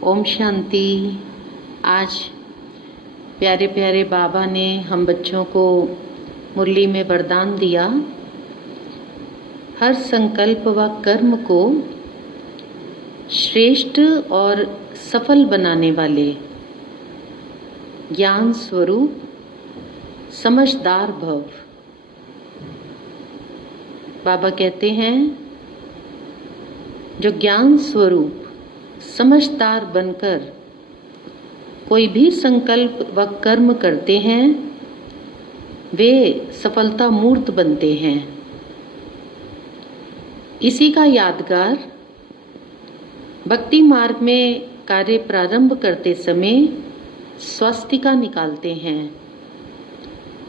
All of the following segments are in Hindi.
ओम शांति। आज प्यारे प्यारे बाबा ने हम बच्चों को मुरली में वरदान दिया, हर संकल्प व कर्म को श्रेष्ठ और सफल बनाने वाले ज्ञान स्वरूप समझदार भव। बाबा कहते हैं, जो ज्ञान स्वरूप समझदार बनकर कोई भी संकल्प व कर्म करते हैं, वे सफलता मूर्त बनते हैं। इसी का यादगार भक्ति मार्ग में कार्य प्रारंभ करते समय स्वस्तिका निकालते हैं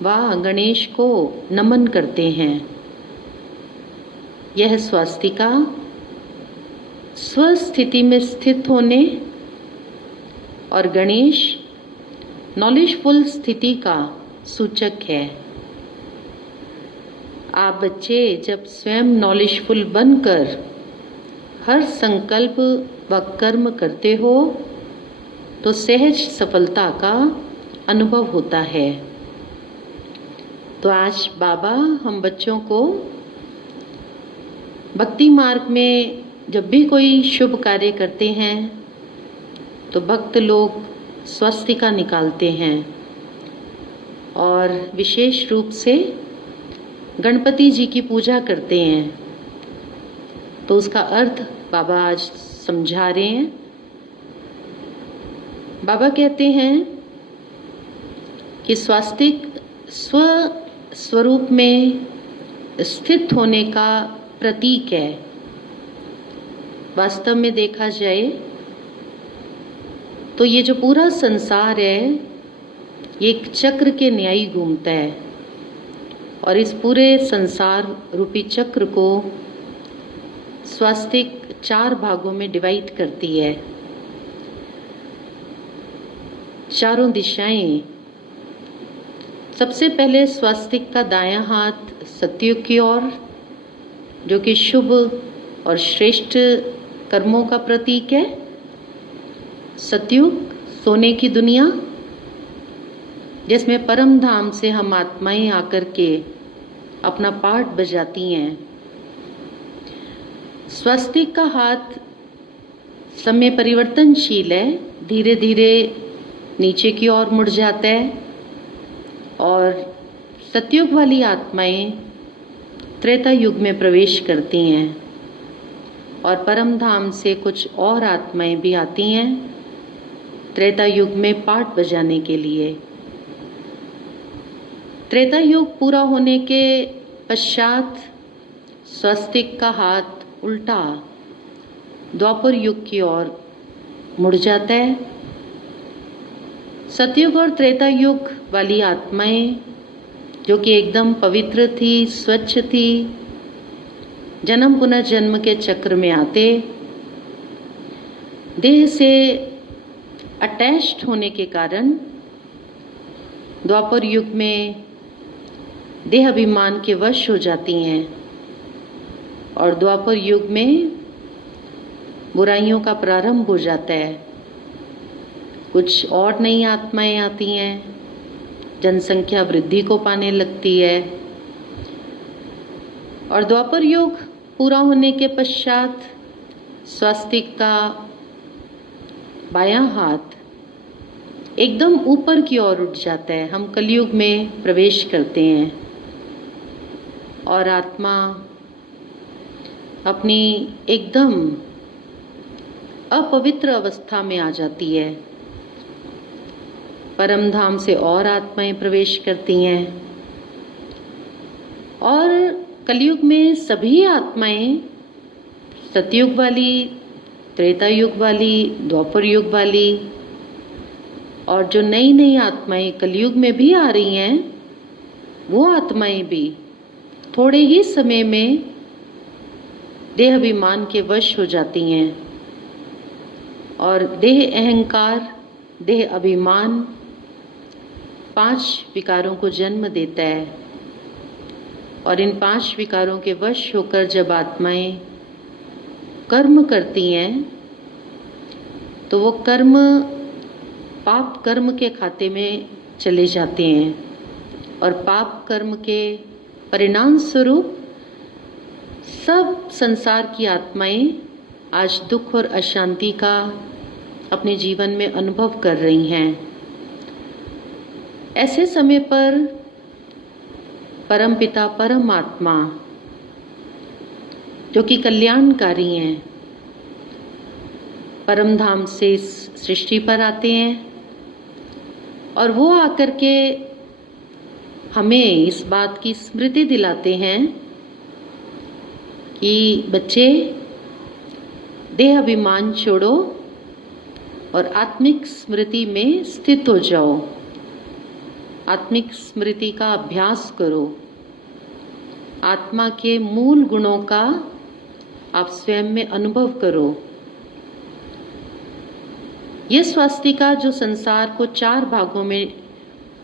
व गणेश को नमन करते हैं। यह स्वस्तिका स्वस्थिति में स्थित होने और गणेश नॉलेजफुल स्थिति का सूचक है। आप बच्चे जब स्वयं नॉलेजफुल बनकर हर संकल्प व कर्म करते हो तो सहज सफलता का अनुभव होता है। तो आज बाबा हम बच्चों को भक्ति मार्ग में जब भी कोई शुभ कार्य करते हैं तो भक्त लोग स्वस्तिका निकालते हैं और विशेष रूप से गणपति जी की पूजा करते हैं। तो उसका अर्थ बाबा आज समझा रहे हैं। बाबा कहते हैं कि स्वास्तिक स्वरूप में स्थित होने का प्रतीक है। वास्तव में देखा जाए तो ये जो पूरा संसार है, ये एक चक्र के न्यायी घूमता है और इस पूरे संसार रूपी चक्र को स्वास्तिक 4 भागों में डिवाइड करती है। चारों दिशाएं। सबसे पहले स्वास्तिक का दायां हाथ सतयुग की ओर, जो कि शुभ और श्रेष्ठ कर्मों का प्रतीक है। सतयुग सोने की दुनिया, जिसमें परम धाम से हम आत्माएं आकर के अपना पाठ बजाती हैं। स्वस्तिक का हाथ समय परिवर्तनशील है, धीरे धीरे नीचे की ओर मुड़ जाता है और सतयुग वाली आत्माएं त्रेता युग में प्रवेश करती हैं और परम धाम से कुछ और आत्माएं भी आती हैं त्रेता युग में पाठ बजाने के लिए। त्रेता युग पूरा होने के पश्चात स्वस्तिक का हाथ उल्टा द्वापर युग की ओर मुड़ जाता है। सतयुग और त्रेता युग वाली आत्माएं जो कि एकदम पवित्र थी, स्वच्छ थी, जन्म पुनर्जन्म के चक्र में आते देह से अटैच्ड होने के कारण द्वापर युग में देह अभिमान के वश हो जाती हैं और द्वापर युग में बुराइयों का प्रारंभ हो जाता है। कुछ और नई आत्माएं आती हैं, जनसंख्या वृद्धि को पाने लगती है और द्वापर युग पूरा होने के पश्चात स्वस्तिक का बायां हाथ एकदम ऊपर की ओर उठ जाता है। हम कलयुग में प्रवेश करते हैं और आत्मा अपनी एकदम अपवित्र अवस्था में आ जाती है। परम धाम से और आत्माएं प्रवेश करती हैं और कलयुग में सभी आत्माएं सतयुग वाली, त्रेता युग वाली, द्वापर युग वाली और जो नई नई आत्माएं कलयुग में भी आ रही हैं, वो आत्माएं भी थोड़े ही समय में देह अभिमान के वश हो जाती हैं और देह अहंकार, देह अभिमान 5 विकारों को जन्म देता है और इन 5 विकारों के वश होकर जब आत्माएं कर्म करती हैं तो वो कर्म पाप कर्म के खाते में चले जाते हैं और पाप कर्म के परिणाम स्वरूप सब संसार की आत्माएं आज दुख और अशांति का अपने जीवन में अनुभव कर रही हैं। ऐसे समय पर परमपिता परमात्मा जो कि कल्याणकारी हैं, परम धाम से सृष्टि पर आते हैं और वो आकर के हमें इस बात की स्मृति दिलाते हैं कि बच्चे, देह अभिमान छोड़ो और आत्मिक स्मृति में स्थित हो जाओ, आत्मिक स्मृति का अभ्यास करो, आत्मा के मूल गुणों का आप स्वयं में अनुभव करो। ये स्वास्तिका जो संसार को 4 भागों में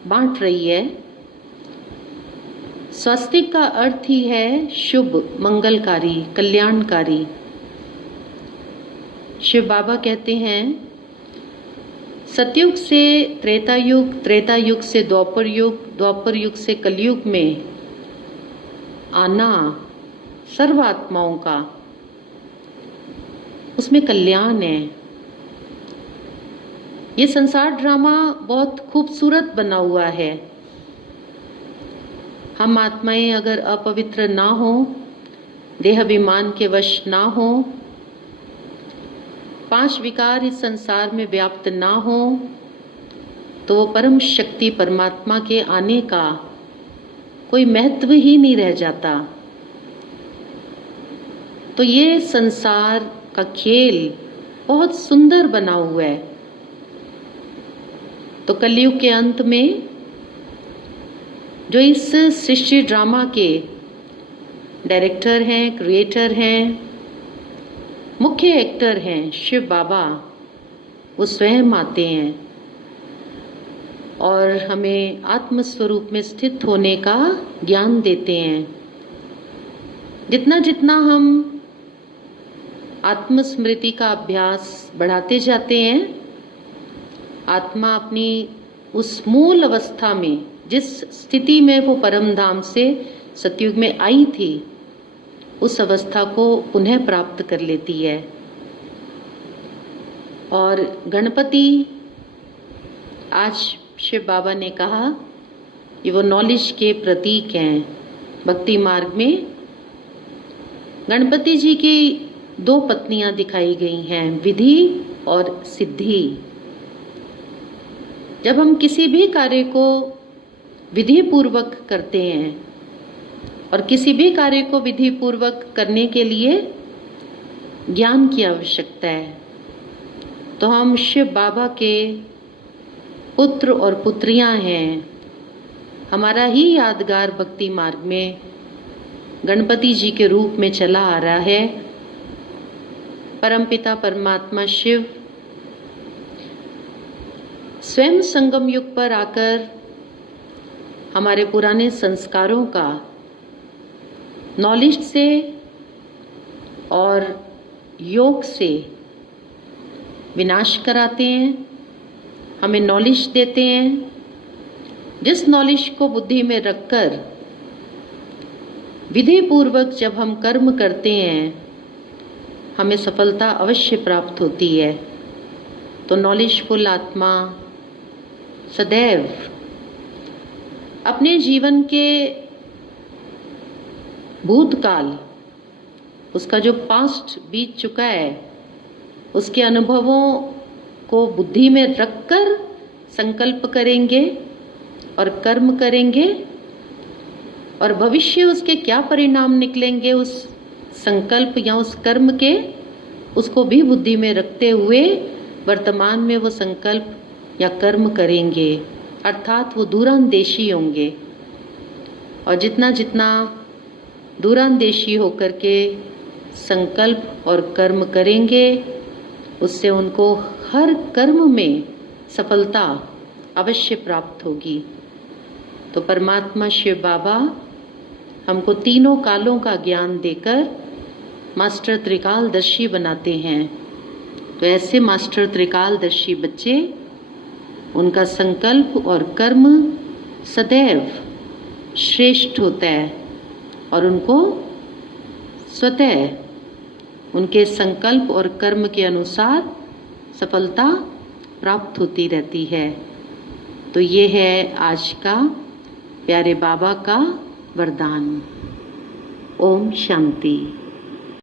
बांट रही है, स्वास्तिक का अर्थ ही है शुभ, मंगलकारी, कल्याणकारी। शिव बाबा कहते हैं सतयुग से त्रेता युग, त्रेता युग से द्वापर युग, द्वापर युग से कलयुग में आना सर्व आत्माओं का, उसमें कल्याण है। ये संसार ड्रामा बहुत खूबसूरत बना हुआ है। हम आत्माएं अगर अपवित्र ना हो, देह अभिमान के वश ना हो, 5 विकार इस संसार में व्याप्त ना हो, तो वो परम शक्ति परमात्मा के आने का कोई महत्व ही नहीं रह जाता। तो ये संसार का खेल बहुत सुंदर बना हुआ है। तो कलयुग के अंत में जो इस सृष्टि ड्रामा के डायरेक्टर हैं, क्रिएटर हैं, मुख्य एक्टर हैं शिव बाबा, वो स्वयं आते हैं और हमें आत्मस्वरूप में स्थित होने का ज्ञान देते हैं। जितना जितना हम आत्मस्मृति का अभ्यास बढ़ाते जाते हैं, आत्मा अपनी उस मूल अवस्था में, जिस स्थिति में वो परम धाम से सतयुग में आई थी, उस अवस्था को पुनः प्राप्त कर लेती है। और गणपति, आज शिव बाबा ने कहा कि वो नॉलेज के प्रतीक हैं। भक्ति मार्ग में गणपति जी की 2 पत्नियां दिखाई गई हैं, विधि और सिद्धि। जब हम किसी भी कार्य को विधि पूर्वक करते हैं और किसी भी कार्य को विधि पूर्वक करने के लिए ज्ञान की आवश्यकता है, तो हम शिव बाबा के पुत्र और पुत्रियां हैं। हमारा ही यादगार भक्ति मार्ग में गणपति जी के रूप में चला आ रहा है। परमपिता परमात्मा शिव स्वयं संगम युग पर आकर हमारे पुराने संस्कारों का नॉलेज से और योग से विनाश कराते हैं, हमें नॉलेज देते हैं, जिस नॉलेज को बुद्धि में रखकर विधि पूर्वक जब हम कर्म करते हैं, हमें सफलता अवश्य प्राप्त होती है। तो नॉलेजफुल आत्मा सदैव अपने जीवन के भूतकाल, उसका जो पास्ट बीत चुका है, उसके अनुभवों को बुद्धि में रखकर संकल्प करेंगे और कर्म करेंगे, और भविष्य उसके क्या परिणाम निकलेंगे उस संकल्प या उस कर्म के, उसको भी बुद्धि में रखते हुए वर्तमान में वो संकल्प या कर्म करेंगे। अर्थात वो दूरांदेशी होंगे। और जितना जितना दूरांदेशी होकर के संकल्प और कर्म करेंगे, उससे उनको हर कर्म में सफलता अवश्य प्राप्त होगी। तो परमात्मा शिव बाबा हमको तीनों कालों का ज्ञान देकर मास्टर त्रिकालदर्शी बनाते हैं। तो ऐसे मास्टर त्रिकालदर्शी बच्चे, उनका संकल्प और कर्म सदैव श्रेष्ठ होता है और उनको स्वतः उनके संकल्प और कर्म के अनुसार सफलता प्राप्त होती रहती है। तो ये है आज का प्यारे बाबा का वरदान। ओम शांति।